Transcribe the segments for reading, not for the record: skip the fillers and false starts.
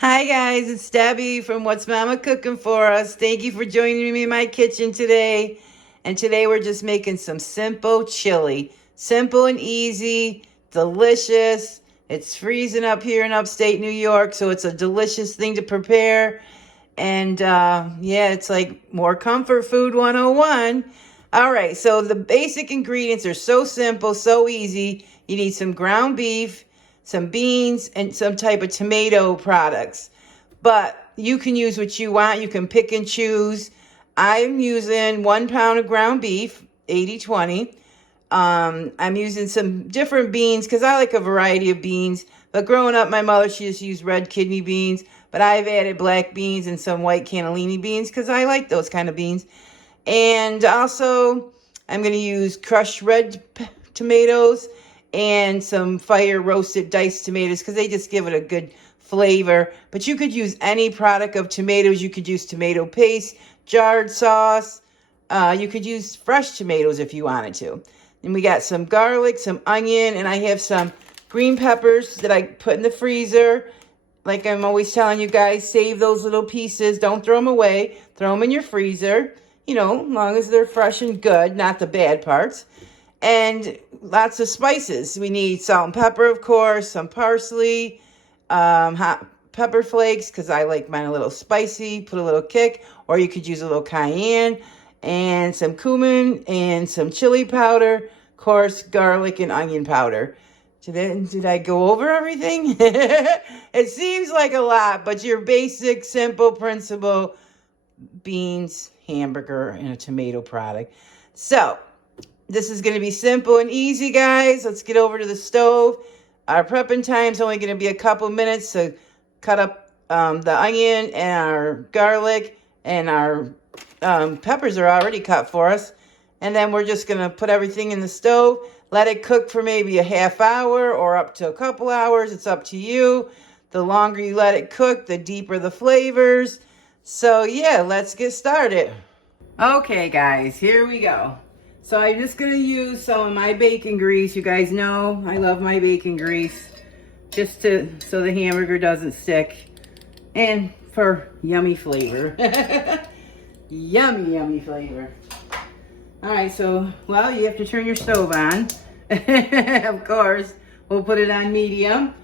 Hi guys, it's Debbie from What's Mama Cooking For Us. Thank you for joining me in my kitchen today. And today we're just making some simple chili. Simple and easy, delicious. It's freezing up here in upstate New York, so it's a delicious thing to prepare. And yeah, it's like more comfort food 101. All right, so the basic ingredients are so simple, so easy. You need some ground beef, some beans, and some type of tomato products. But you can use what you want. You can pick and choose. I'm using 1 pound of ground beef, 80/20. I'm using some different beans because I like a variety of beans. But growing up, my mother, she just used red kidney beans. But I've added black beans and some white cannellini beans because I like those kind of beans. And also, I'm going to use crushed red tomatoes and some fire roasted diced tomatoes because they just give it a good flavor. But you could use any product of tomatoes. You could use tomato paste, jarred sauce. You could use fresh tomatoes if you wanted to. And we got some garlic, some onion, and I have some green peppers that I put in the freezer. Like I'm always telling you guys, save those little pieces. Don't throw them away. Throw them in your freezer. You know, as long as they're fresh and good, not the bad parts. And lots of spices. We need salt and pepper, of course, some parsley, hot pepper flakes, because I like mine a little spicy, put a little kick, or you could use a little cayenne, and some cumin, and some chili powder, of course, garlic and onion powder. Did I go over everything? It seems like a lot, but your basic, simple principle, beans, hamburger, and a tomato product. So, this is going to be simple and easy, guys. Let's get over to the stove. Our prepping time is only going to be a couple minutes. So cut up the onion and our garlic, and our peppers are already cut for us. And then we're just going to put everything in the stove. Let it cook for maybe a half hour or up to a couple hours. It's up to you. The longer you let it cook, the deeper the flavors. So yeah, let's get started. Okay, guys, here we go. So I'm just going to use some of my bacon grease. You guys know I love my bacon grease. Just so the hamburger doesn't stick. And for yummy flavor. Yummy, yummy flavor. Alright, so, well, you have to turn your stove on. Of course, we'll put it on medium.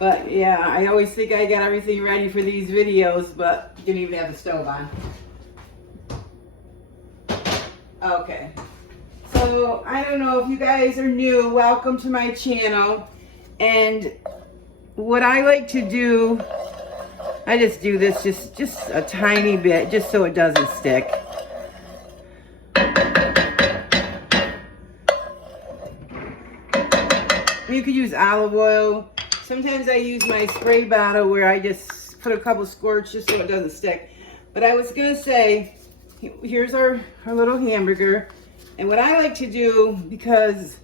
But yeah, I always think I got everything ready for these videos, but didn't even have the stove on. Okay. So, I don't know if you guys are new, welcome to my channel. And what I like to do, I just do this just a tiny bit, just so it doesn't stick. You could use olive oil. Sometimes I use my spray bottle where I just put a couple squirts just so it doesn't stick. But I was going to say, here's our little hamburger. And what I like to do, because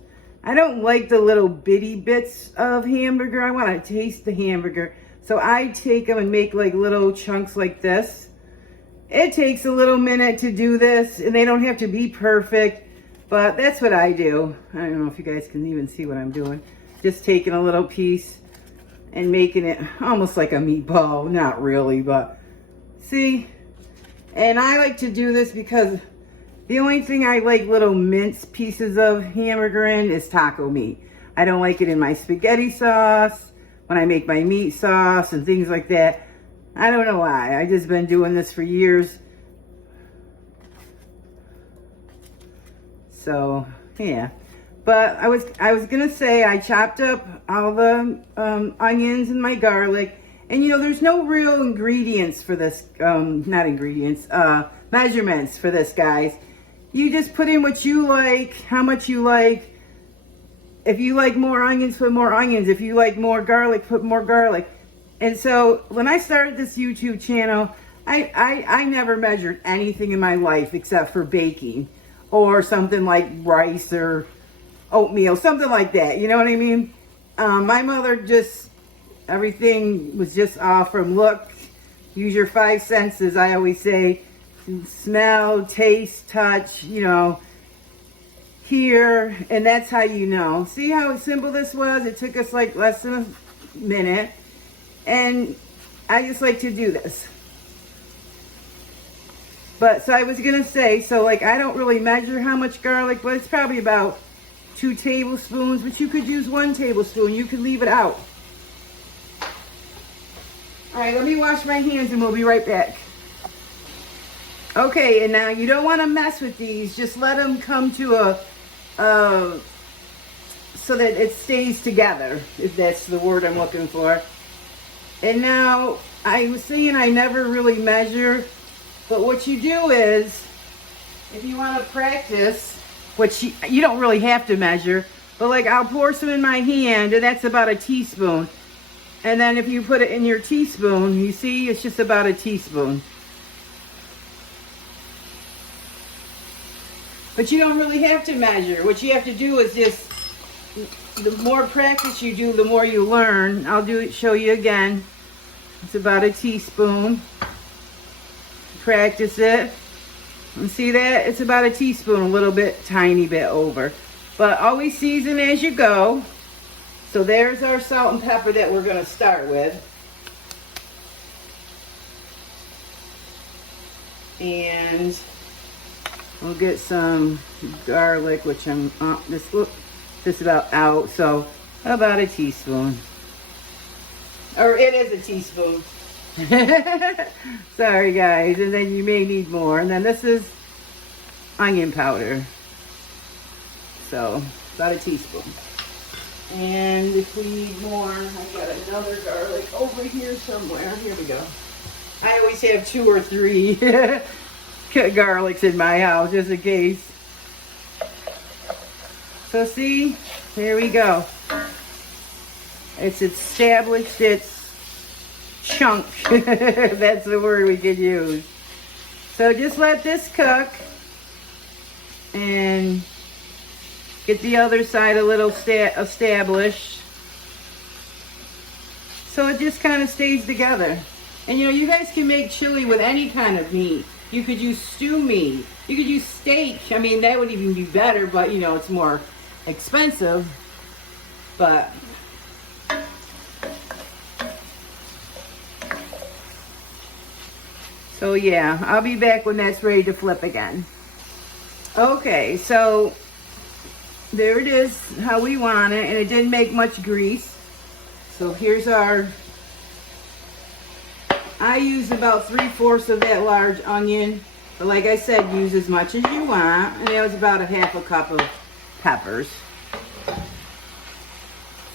I don't like the little bitty bits of hamburger, I want to taste the hamburger. So I take them and make like little chunks like this. It takes a little minute to do this, and they don't have to be perfect, but that's what I do. I don't know if you guys can even see what I'm doing. Just taking a little piece and making it almost like a meatball. Not really, but see? And I like to do this because the only thing I like little minced pieces of hamburger in is taco meat. I don't like it in my spaghetti sauce, when I make my meat sauce and things like that. I don't know why. I've just been doing this for years. So, yeah. But I was going to say I chopped up all the onions and my garlic. And, you know, there's no real ingredients for this. Not ingredients. Measurements for this, guys. You just put in what you like, how much you like. If you like more onions, put more onions. If you like more garlic, put more garlic. And so when I started this YouTube channel, I never measured anything in my life except for baking or something like rice or oatmeal, something like that. You know what I mean? My mother just, everything was just all from look, use your 5 senses, I always say. Smell, taste, touch, you know, hear, and that's how you know. See how simple this was? It took us like less than a minute. And I just like to do this. But, so I was going to say, so like I don't really measure how much garlic, but it's probably about 2 tablespoons, but you could use 1 tablespoon. You could leave it out. All right, let me wash my hands and we'll be right back. Okay, and now you don't want to mess with these. Just let them come to so that it stays together, if that's the word I'm looking for. And now, I was saying I never really measure, but what you do is, if you want to practice, which you don't really have to measure, but like I'll pour some in my hand, and that's about a teaspoon. And then if you put it in your teaspoon, you see, it's just about a teaspoon. But you don't really have to measure. What you have to do is just, the more practice you do, the more you learn. I'll show you again. It's about a teaspoon. Practice it. And see that? It's about a teaspoon, a little bit, tiny bit over. But always season as you go. So there's our salt and pepper that we're going to start with. And we'll get some garlic, which I'm this about out, so about a teaspoon. Or it is a teaspoon. Sorry guys, and then you may need more. And then this is onion powder. So about a teaspoon. And if we need more, I got another garlic over here somewhere. Here we go. I always have 2 or 3 garlics in my house, just in case. So see, there we go. It's established its chunk. That's the word we could use. So just let this cook and get the other side a little established. So it just kind of stays together. And you know, you guys can make chili with any kind of meat. You could use stew meat. You could use steak. I mean, that would even be better, but you know, it's more expensive. But so yeah, I'll be back when that's ready to flip again. Okay, so there it is, how we want it, and it didn't make much grease. So here's our, I use about 3/4 of that large onion, but like I said, use as much as you want. And that was about a 1/2 cup of peppers.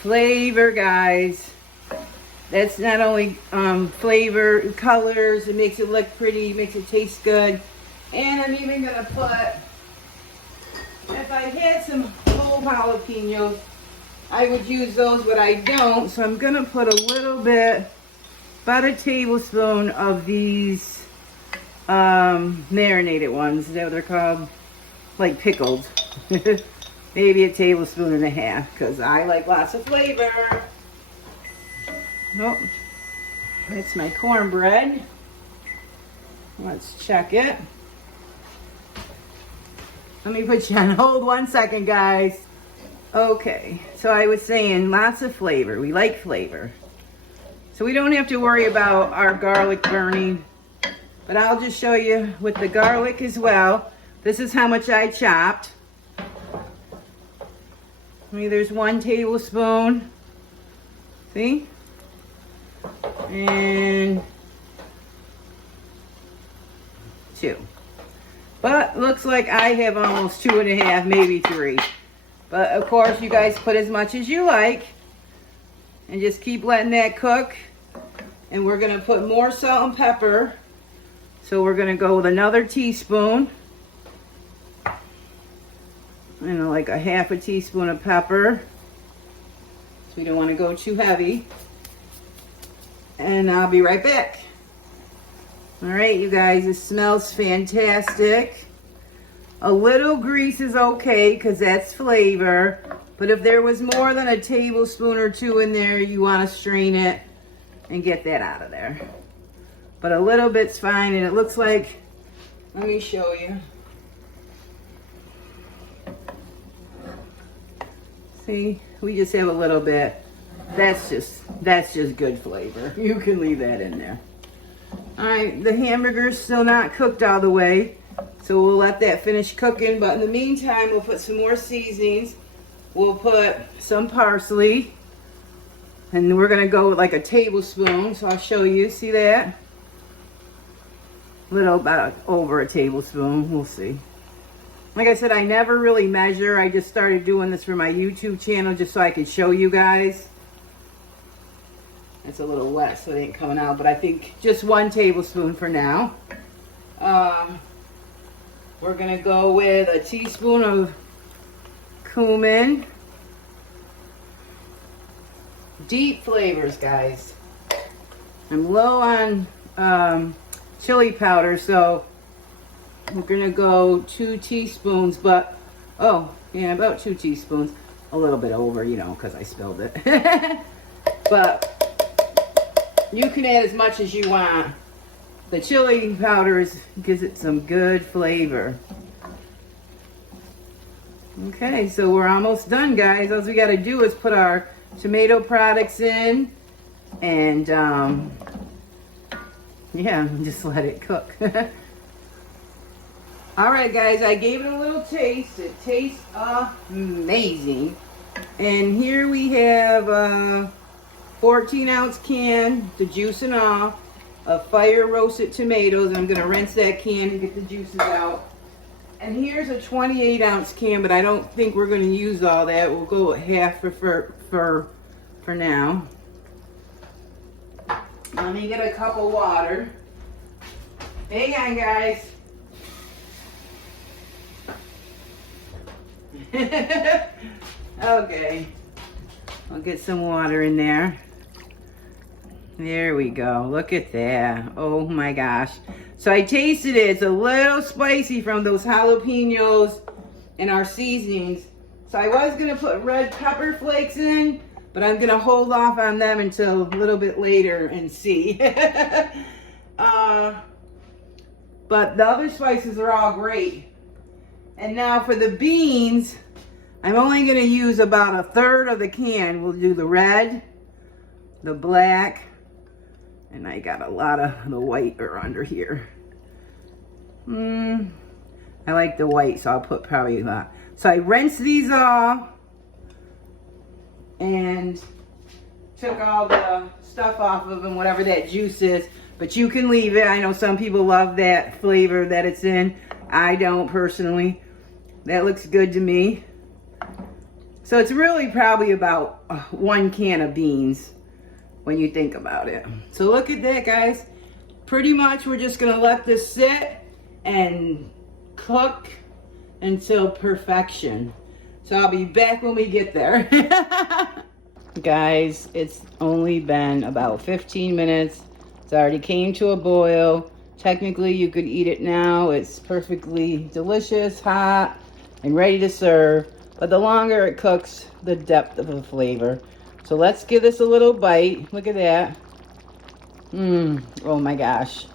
Flavor, guys. That's not only flavor, colors, it makes it look pretty, makes it taste good. And I'm even gonna put, if I had some whole jalapenos, I would use those, but I don't. So I'm gonna put a little bit, about a tablespoon of these marinated ones. Is that what they're called? Like pickled. Maybe a 1.5 tablespoons, because I like lots of flavor. Oh, that's my cornbread. Let's check it. Let me put you on hold 1 second, guys. Okay, so I was saying lots of flavor. We like flavor. So we don't have to worry about our garlic burning. But I'll just show you with the garlic as well. This is how much I chopped. I mean, there's 1 tablespoon. See? And 2. But looks like I have almost 2.5, maybe 3. But of course, you guys put as much as you like. And just keep letting that cook. And we're going to put more salt and pepper. So we're going to go with another teaspoon. And like a 1/2 teaspoon of pepper. So we don't want to go too heavy. And I'll be right back. All right, you guys, it smells fantastic. A little grease is okay because that's flavor. But if there was more than a tablespoon or 2 in there, you want to strain it and get that out of there. But a little bit's fine, and it looks like, let me show you. See, we just have a little bit. That's just That's just good flavor. You can leave that in there. All right, the hamburger's still not cooked all the way, so we'll let that finish cooking. But in the meantime, we'll put some more seasonings. We'll put some parsley, and we're gonna go with like a tablespoon. So I'll show you. See that? Little about over a tablespoon. We'll see. Like I said, I never really measure. I just started doing this for my YouTube channel just so I could show you guys. It's a little wet, so it ain't coming out, but I think just 1 tablespoon for now. We're gonna go with a teaspoon of cumin. Deep flavors, guys. I'm low on chili powder, so we're gonna go 2 teaspoons, but, oh, yeah, about 2 teaspoons. A little bit over, you know, because I spilled it. But you can add as much as you want. The chili powder gives it some good flavor. Okay, so we're almost done, guys. All we got to do is put our tomato products in and, yeah, just let it cook. All right, guys, I gave it a little taste. It tastes amazing. And here we have 14-ounce can, the juicing off, of fire roasted tomatoes. And I'm going to rinse that can and get the juices out. And here's a 28-ounce can, but I don't think we're going to use all that. We'll go with half for now. Let me get a cup of water. Hang on, guys. Okay. I'll get some water in there. There we go. Look at that. Oh my gosh. So I tasted it. It's a little spicy from those jalapenos and our seasonings. So I was going to put red pepper flakes in, but I'm going to hold off on them until a little bit later and see. But the other spices are all great. And now for the beans, I'm only going to use about 1/3 of the can. We'll do the red, the black, and I got a lot of the white are under here. I like the white, so I'll put probably that. So I rinsed these off and took all the stuff off of them, whatever that juice is. But you can leave it. I know some people love that flavor that it's in. I don't personally. That looks good to me. So it's really probably about 1 can of beans when you think about it. So look at that, guys. Pretty much we're just gonna let this sit and cook until perfection. So I'll be back when we get there. Guys, it's only been about 15 minutes. It's already came to a boil. Technically, you could eat it now. It's perfectly delicious, hot, and ready to serve. But the longer it cooks, the depth of the flavor. So let's give this a little bite. Look at that. Oh my gosh.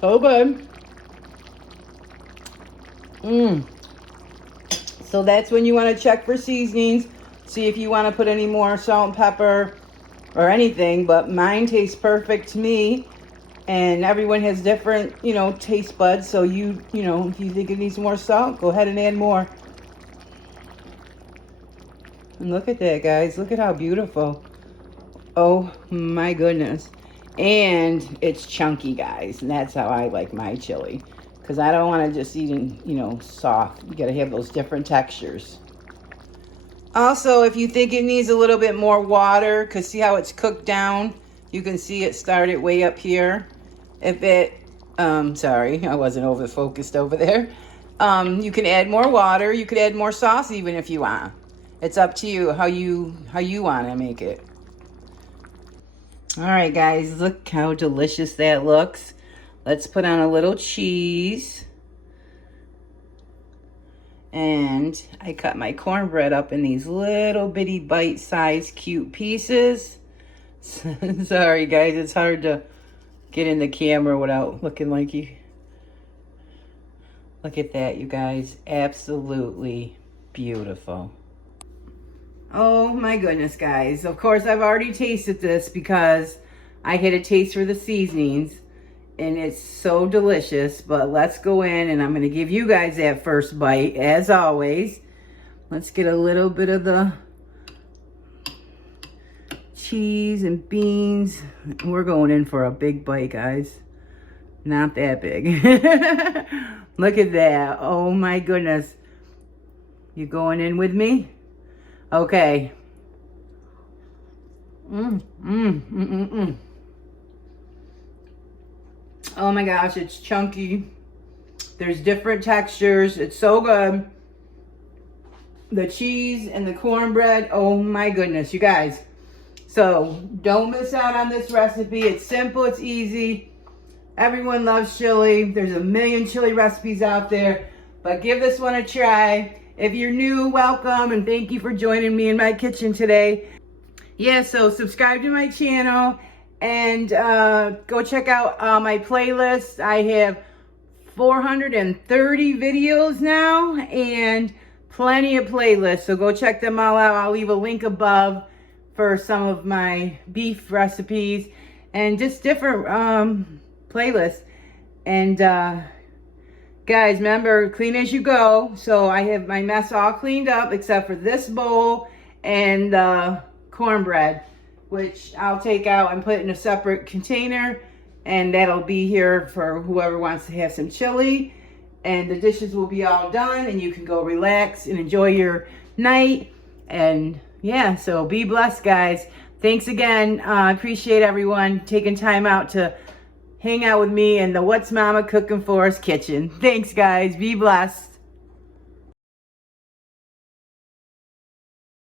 So good. So that's when you want to check for seasonings. See if you want to put any more salt and pepper or anything. But mine tastes perfect to me. And everyone has different, you know, taste buds. So you know, if you think it needs more salt, go ahead and add more. And look at that, guys. Look at how beautiful. Oh my goodness. And it's chunky, guys. And that's how I like my chili. Because I don't want to just eat it, you know, soft. You got to have those different textures. Also, if you think it needs a little bit more water, because see how it's cooked down? You can see it started way up here. If it, sorry, I wasn't over focused over there. You can add more water. You could add more sauce even if you want. It's up to you how you want to make it. All right, guys, look how delicious that looks. Let's put on a little cheese. And I cut my cornbread up in these little bitty bite-sized cute pieces. Sorry, guys, it's hard to get in the camera without looking like you. Look at that, you guys. Absolutely Beautiful. Oh my goodness, guys. Of course, I've already tasted this because I had a taste for the seasonings and it's so delicious. But let's go in and I'm going to give you guys that first bite as always. Let's get a little bit of the cheese and beans. We're going in for a big bite, guys. Not that big. Look at that. Oh my goodness. You going in with me? Okay. Oh my gosh, it's chunky. There's different textures. It's so good. The cheese and the cornbread. Oh my goodness, you guys. So don't miss out on this recipe. It's simple, it's easy. Everyone loves chili. There's a million chili recipes out there, but give this one a try. If you're new, welcome, and thank you for joining me in my kitchen today. Yeah, so subscribe to my channel and go check out my playlist. I have 430 videos now and plenty of playlists, so go check them all out. I'll leave a link above for some of my beef recipes and just different playlists. And guys, remember, clean as you go. So I have my mess all cleaned up except for this bowl and the cornbread, which I'll take out and put in a separate container, and that'll be here for whoever wants to have some chili. And the dishes will be all done and you can go relax and enjoy your night. And yeah, so be blessed, guys. Thanks again. I appreciate everyone taking time out to hang out with me in the What's Mama Cooking For Us kitchen. Thanks, guys. Be blessed.